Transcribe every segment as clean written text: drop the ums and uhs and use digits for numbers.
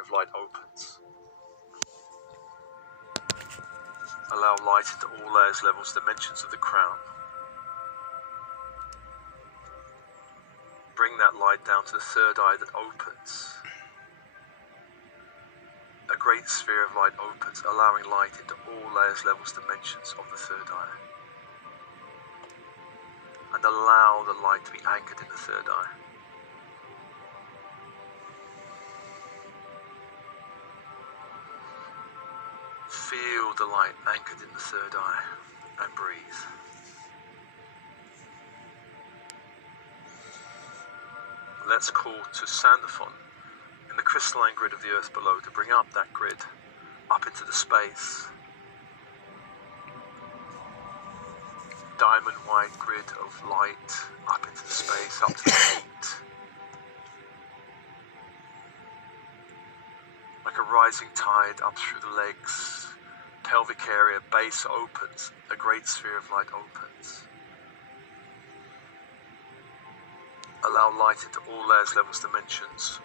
sphere of light opens. Allow light into all layers, levels, dimensions of the crown. Bring that light down to the third eye that opens. A great sphere of light opens, allowing light into all layers, levels, dimensions of the third eye. And allow the light to be anchored in the third eye. Feel the light anchored in the third eye and breathe. Let's call to Sandaphon in the crystalline grid of the earth below to bring up that grid, up into the space. Diamond white grid of light up into the space, up to the feet. Like a rising tide up through the legs, pelvic area, base opens, a great sphere of light opens. Allow light into all layers, levels, dimensions.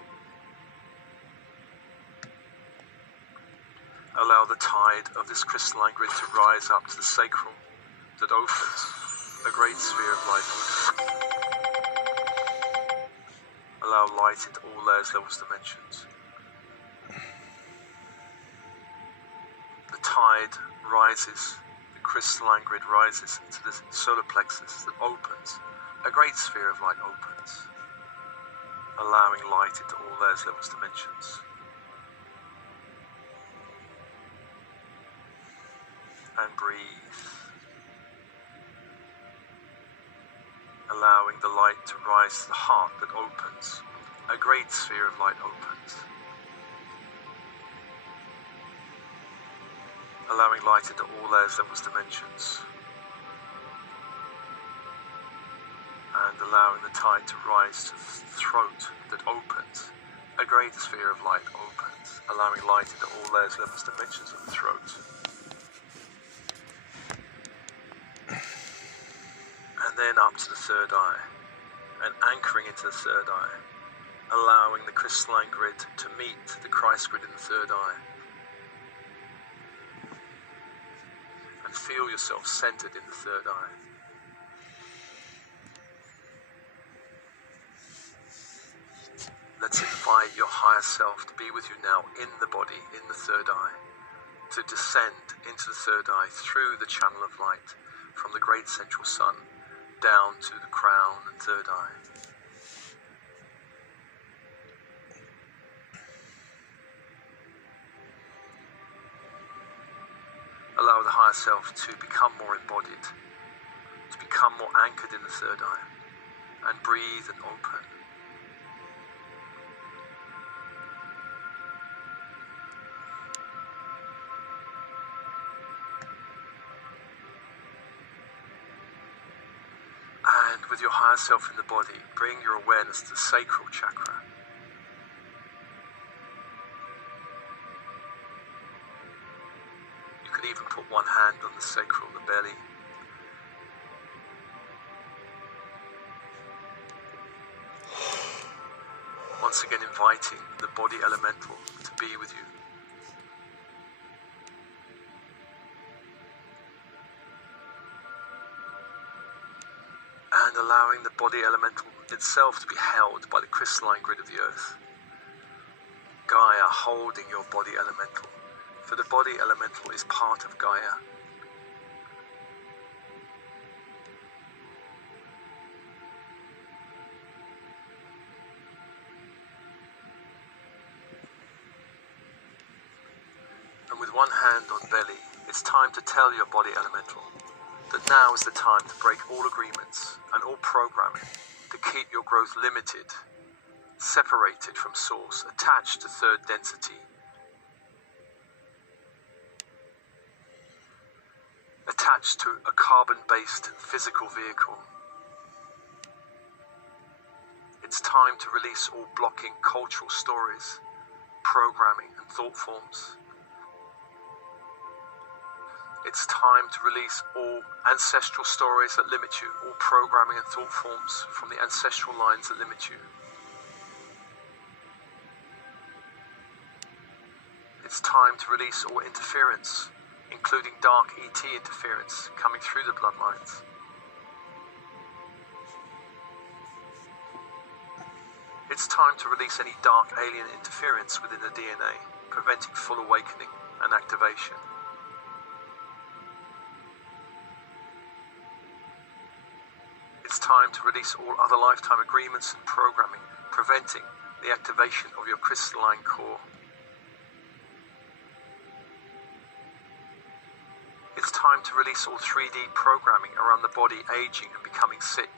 Allow the tide of this crystalline grid to rise up to the sacral that opens, a great sphere of light opens. Allow light into all layers, levels, dimensions. The tide rises, the crystalline grid rises into the solar plexus that opens, a great sphere of light opens, allowing light into all layers, levels, dimensions. And breathe. Allowing the light to rise to the heart that opens, a great sphere of light opens. Allowing light into all layers, levels, dimensions. And allowing the tide to rise to the throat that opens, a great sphere of light opens, allowing light into all layers, levels, dimensions of the throat. And then up to the third eye, and anchoring into the third eye, allowing the crystalline grid to meet the Christ grid in the third eye. And feel yourself centered in the third eye. Let's invite your higher self to be with you now in the body, in the third eye, to descend into the third eye through the channel of light from the great central sun down to the crown and third eye. Allow the higher self to become more embodied, to become more anchored in the third eye, and breathe and open. And with your higher self in the body, bring your awareness to the sacral chakra. You can even put one hand on the sacral, the belly. Once again inviting the body elemental to be with you. And allowing the body elemental itself to be held by the crystalline grid of the earth. Gaia holding your body elemental, for the body elemental is part of Gaia. And with one hand on belly, it's time to tell your body elemental that now is the time to break all agreements and all programming to keep your growth limited, separated from source, attached to third density, attached to a carbon-based physical vehicle. It's time to release all blocking cultural stories, programming and thought forms. It's time to release all ancestral stories that limit you, all programming and thought forms from the ancestral lines that limit you. It's time to release all interference, including dark ET interference coming through the bloodlines. It's time to release any dark alien interference within the DNA, preventing full awakening and activation. It's time to release all other lifetime agreements and programming, preventing the activation of your crystalline core. It's time to release all 3D programming around the body aging and becoming sick.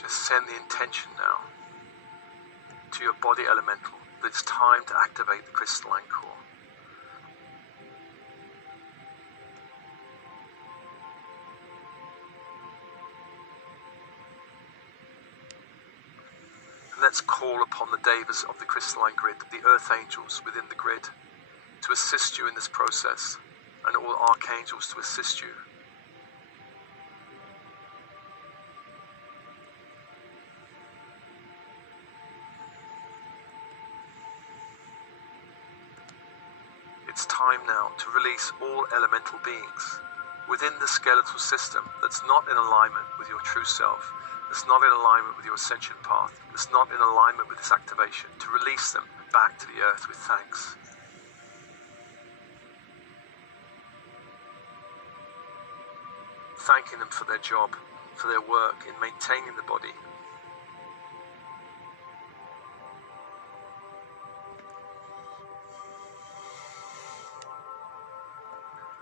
Just send the intention now to your body elemental that it's time to activate the crystalline core. Let's call upon the devas of the crystalline grid, the earth angels within the grid, to assist you in this process, and all archangels to assist you. It's time now to release all elemental beings within the skeletal system that's not in alignment with your true self, that's not in alignment with your ascension path, that's not in alignment with this activation, to release them back to the earth with thanks. Thanking them for their job, for their work in maintaining the body.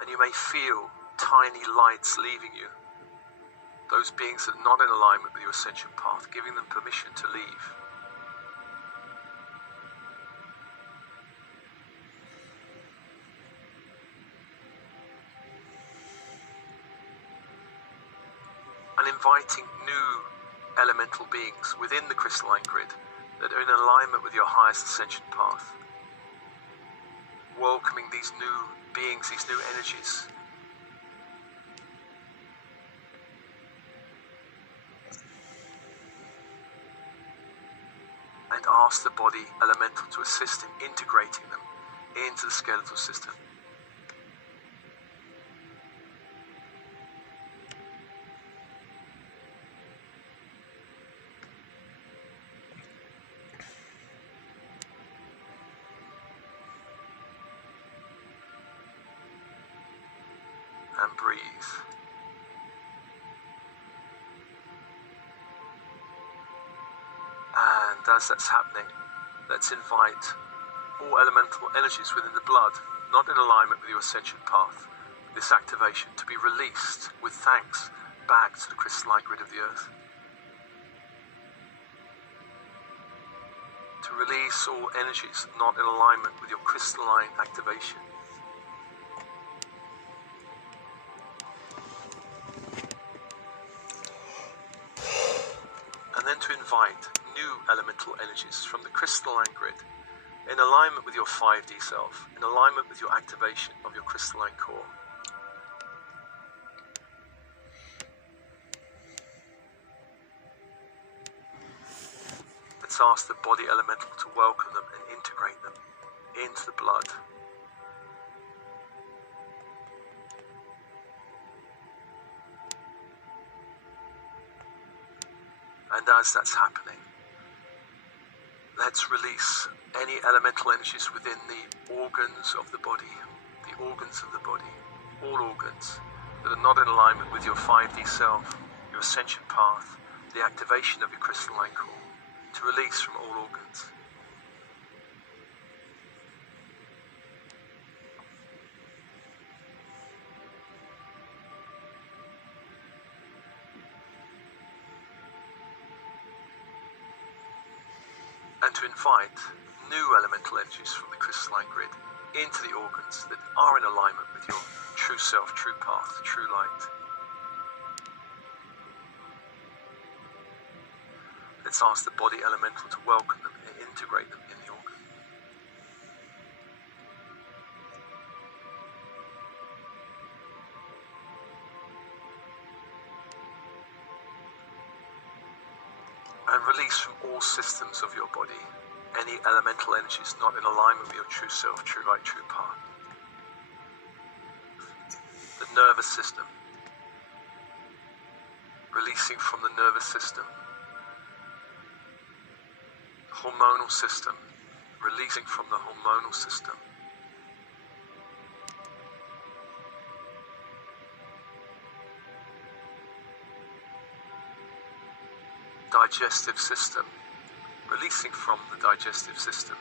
And you may feel tiny lights leaving you. Those beings that are not in alignment with your ascension path, giving them permission to leave. And inviting new elemental beings within the crystalline grid that are in alignment with your highest ascension path. Welcoming these new beings, these new energies. And ask the body elemental to assist in integrating them into the skeletal system. And breathe. And as that's happening, let's invite all elemental energies within the blood, not in alignment with your ascension path, this activation to be released with thanks back to the crystalline grid of the earth. To release all energies not in alignment with your crystalline activation. And then to invite new elemental energies from the crystalline grid in alignment with your 5D self, in alignment with your activation of your crystalline core. Let's ask the body elemental to welcome them and integrate them into the blood. And as that's happening, let's release any elemental energies within the organs of the body, all organs that are not in alignment with your 5D self, your ascension path, the activation of your crystalline core, to release from all organs. And to invite new elemental energies from the crystalline grid into the organs that are in alignment with your true self, true path, true light. Let's ask the body elemental to welcome them and integrate them in the organ. And release from all systems of your body any elemental energies not in alignment with your true self, true light, true path. The nervous system. Releasing from the nervous system. Hormonal system. Releasing from the hormonal system. Digestive system, releasing from the digestive system.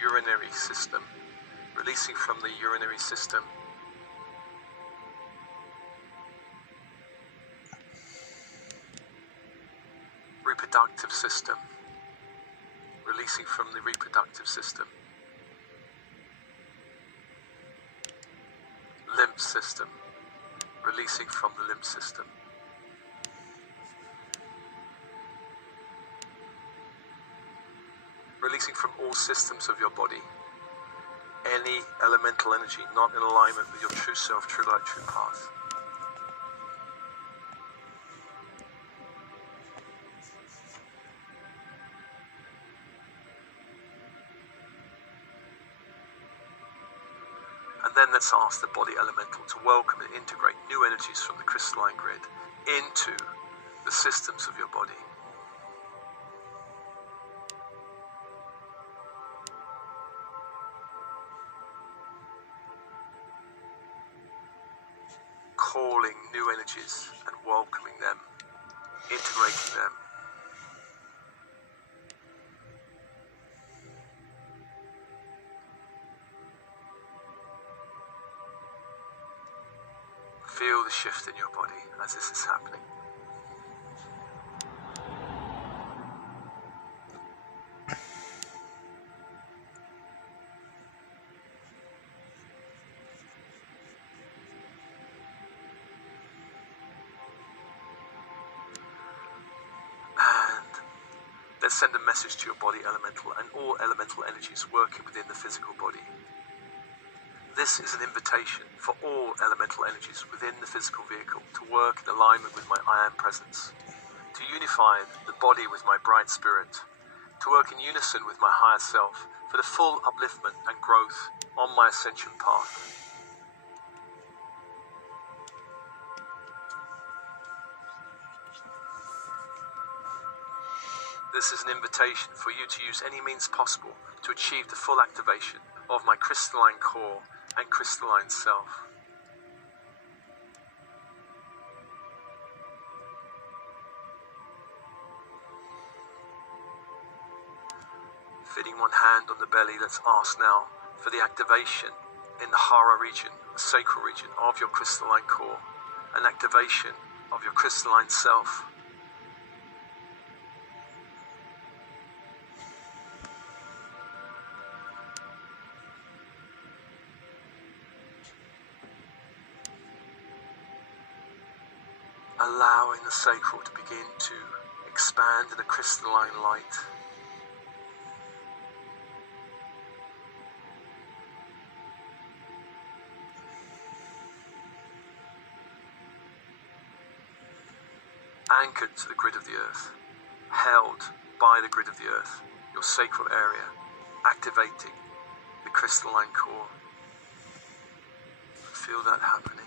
Urinary system, releasing from the urinary system. Reproductive system, releasing from the reproductive system. Lymph system, releasing from the lymph system. Releasing from all systems of your body any elemental energy not in alignment with your true self, true light, true path. And then let's ask the body elemental to welcome and integrate new energies from the crystalline grid into the systems of your body. Calling new energies and welcoming them, integrating them. Feel the shift in your body as this is happening. And let's send a message to your body elemental and all elemental energies working within the physical body. This is an invitation for all elemental energies within the physical vehicle to work in alignment with my I Am presence, to unify the body with my bright spirit, to work in unison with my higher self for the full upliftment and growth on my ascension path. This is an invitation for you to use any means possible to achieve the full activation of my crystalline core and crystalline self. Fitting one hand on the belly, let's ask now for the activation in the hara region, the sacral region of your crystalline core, an activation of your crystalline self. Allowing the sacral to begin to expand in a crystalline light. Anchored to the grid of the earth, held by the grid of the earth, your sacral area, activating the crystalline core. Feel that happening.